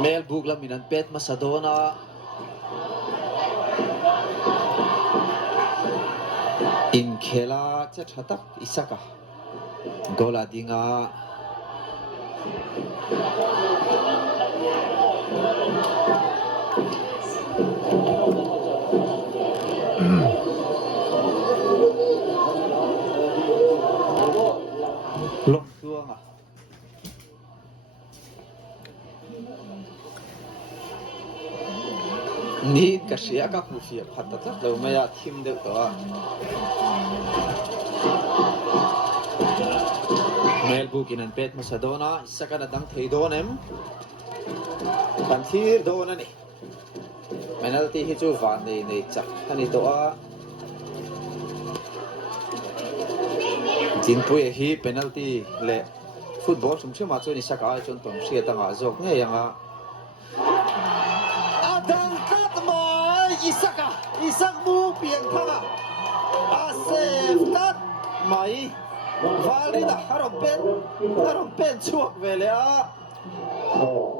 เมลบุกลามินันเป็ดมาซาโดนาอินเคลาเจ็ดหัตักอิสักะโกลาดิงาลงตัวงะนี่ก็เสียกับผู้เสียพัดตัดเราไม่อยากทิมเด็กตัวเมลบุกินันเป็ดมาซาโดนาสักการะดังเทโดนเอ็มกันที่โดนนี่เมนัลตีฮิจูฟานในจักท่านี่ตัวจินปุยฮีเปนัลตีเละฟุตบอลสมชื่อมาจนนิสักอะไรจนต้องเสียตั้งอาจกเนี่ยยังอ่ะดังกัดมาอิสักมูเปลี่ยนท่าอาเซฟตัดไม่วาลีน่ะฮารอมเป็นช่วงเวลา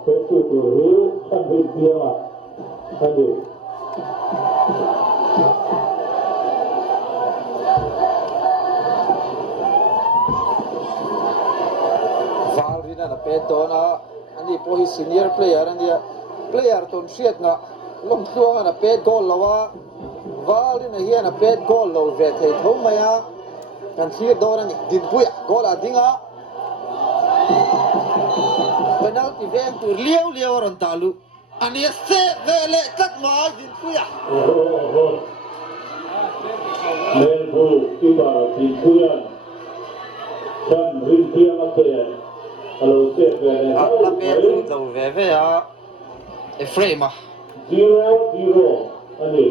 เป็นจุดหรือท่านเป็นเพียงท่านดูวาลีน่ะเป็นตัวน่ะอันนี้พอฮีซีเนียร์เพลย์อันนี้เพลย์ตัวเสียดน่ะลงตัวน่ะเป็นกอลแล้ววาลีน่ะเฮียน่ะเป็นกอลแล้วเวทให้ทุ่มมาอ่ะกันที่โดนนี่ดินปุยกอลดิ้งอ่ะเป็นเอาที่เวนตัวเลี้ยวรันตาลุอันนี้เซเวเล่ตัดมาดินปุยเล่นผู้ที่บาดที่เพื่อนท่านริมเพียงมาเปลี่ยนเราเสียเวลาอัลเป็นตัวเวอ่ะเอฟเรมอ่ะ0-0อันนี้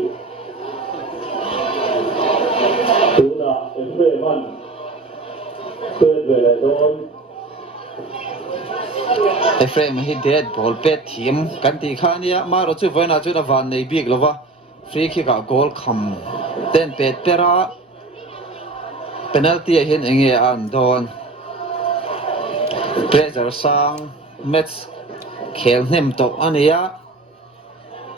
ตัวน่ะเอฟเรมันเปิดเวลาโดนเอฟเรมฮิตเด็ดบอลเป็ดทีมกันที่ข้านี้มาเราจะไว้น่าจะวันในบิ๊กแล้ววะฟรีคิกกับโกลคำเต้นเป็ดเปร่าเป็นนัลตีเห็นเองอันโดนเพรสเซอร์ซังเมทส์เคลเนมตกอันนี้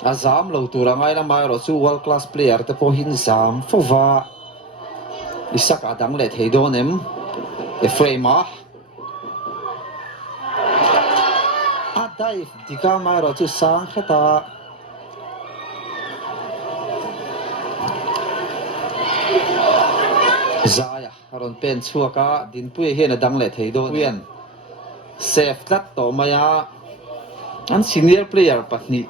อาซามเราตัวง่ายละมาเราสู้ world class player แต่พอหินซามฟูวาอิสักอาดังเล็ดให้โดนเอ็มเอฟเรมอ่ะได้ที่ข้ามาเราจะสร้างแค่ตาใจอ่ะเราเป็นชัวก้าดินปุยเห็นดังเล็ดให้โดนเวียนเซฟตัดต่อมาอ่ะอันซีเนียร์เพลย์ปัตนี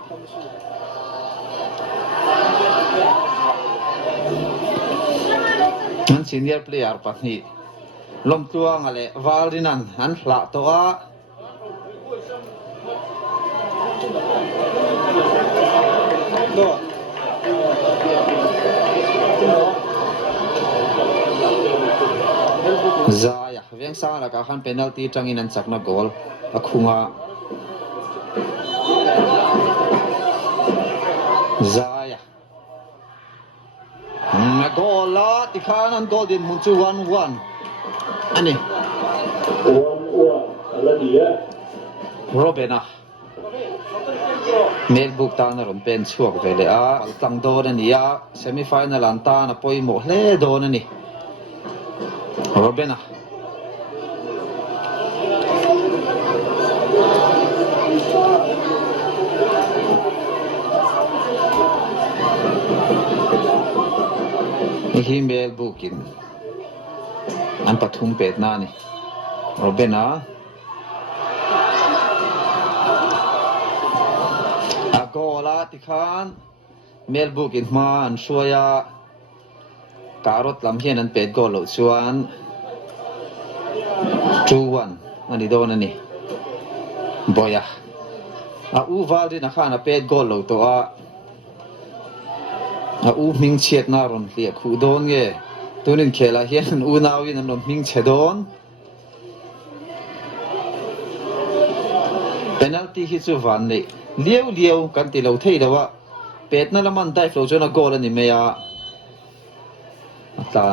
อันซีเนียร์เพลย์ปัตนีลมตัวงอะไรวาลินันอันหลักตัวZaya, yang sana kahkan penalti canginan sakna gol, akunga. Zaya, gol lah, tikanan gol din muncul 1-1. Ani. 1-1, ala dia. Robena. Mel buk ta na ron pen chuak vele a tlang do na nia semi final an ta na poi mo hle do na ni Robena hi mel bukin an pathum pet na ni Robena Agola tikhan Melbourne in man suya karot lam hian an pet gol lo chuan 2-1 ani don ani boya a u valdi na khana pet gol lo to a u ming chet na ron hlia khu don nge tunin khela hian u nawin an ron ming chedon penalty hi chu van nei liêu kan ti lo thei dawa pet na laman dai flo chona goal ani meya ta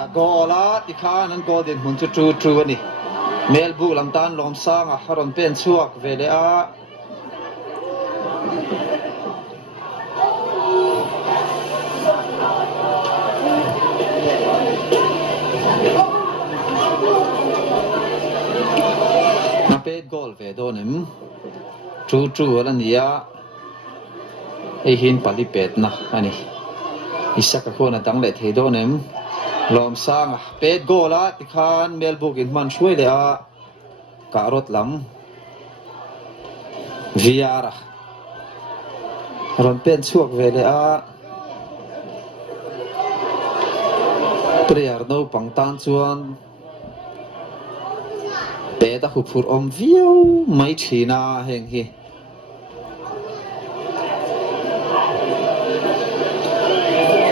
a goal a ti khan an goal din hun chu ani Melbu lam tan lom sang a haron pen chuak ve le a na pet goal ve donem chu ala nia ei hin pali pet na ani isaka khona tang le thei donem lom sang pet goal a tikhan Melbu in man shwai le a karot lam viara ron pen chuak ve le a player no pangtan chuan pe ta khu phur om viau mai thina heng hi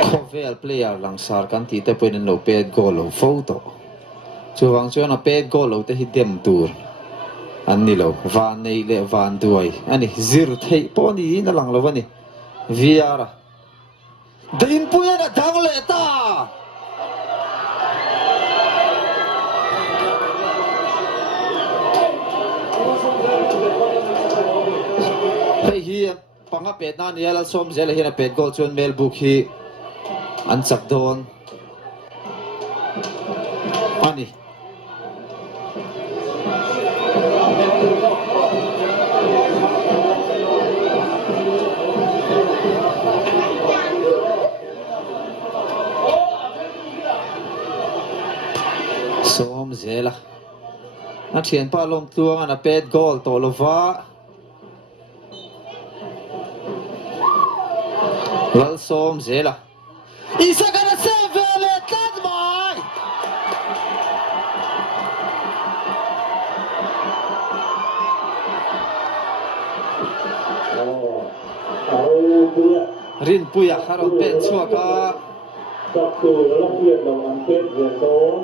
khovel player langsar kan ti te poin no pet goal lo photo chuwang chuan a pet goal lo te hi dem tur an ni lo van nei le van duai ani zir thei poni na lang lo wani viara din puya na dang le ta hei hi panga pet na ni ala som zel hi na pet goal chuan Melbu hi an chak don ani som zela na thian pa lom tuang ana pet goal to lova lal som zela isa gonna save vele tad mai rin puya haron pen chuaka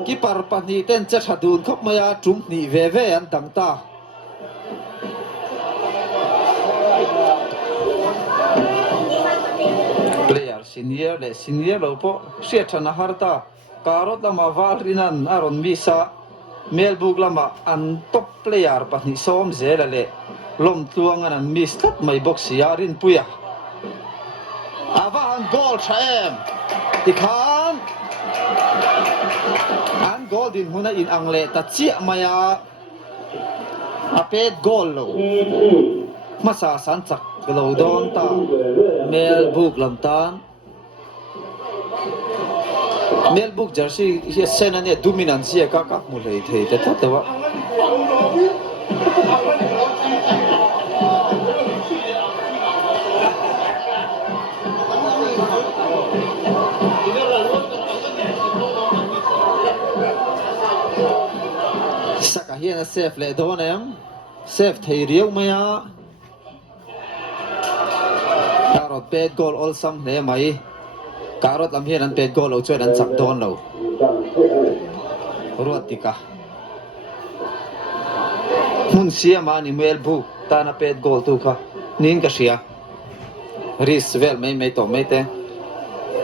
keeper pani ten cha thadun khop maya tum ni ve ve an tang ta player senior le senior lo po sia thana harta karot lama valrinan aron misa Melbu lama an top player pani som zela le lom tuang an miss tat mai box yarin puya avan goal thaem tikhan an goal din huna in angle ta chia maya apet goal lo masa san chak lo don ta Melbu lam tan Melbu jersey hi sen ane dominance ye ka mu lei thei ta ta wa saka hian a safe le donem safe thei riau maya karot pet goal all sam ne mai karot lam hian an pet goal lo chuan an chak don lo ruat tika mun sia ma ni Melbu ta na pet goal tu kha nin ka sia ris vel mai to mai te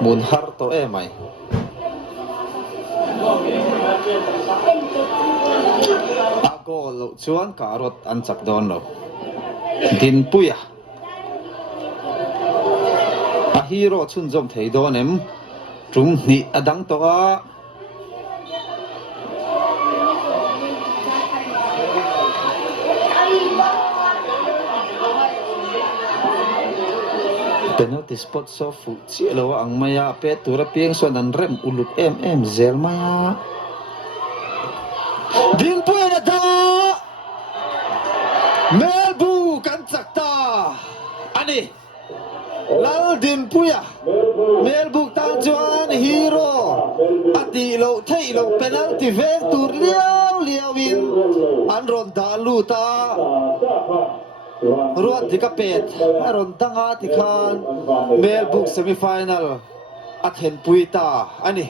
mun har to e mai a goal lo chuan karot an chak don lo din puya a hero chun jom thei donem tum ni adang to a penalty spot so fu chi lo ang maya pe tura pieng so nan rem ulut em zel maya din puya na da Melbu kan chakta ani lal din puya Melbu tang chuan hero ati lo thei lo penalty vel tur liao win an ron da lu ta ruat dika pet aron tanga tikhan Melbu semi final at hen puita ani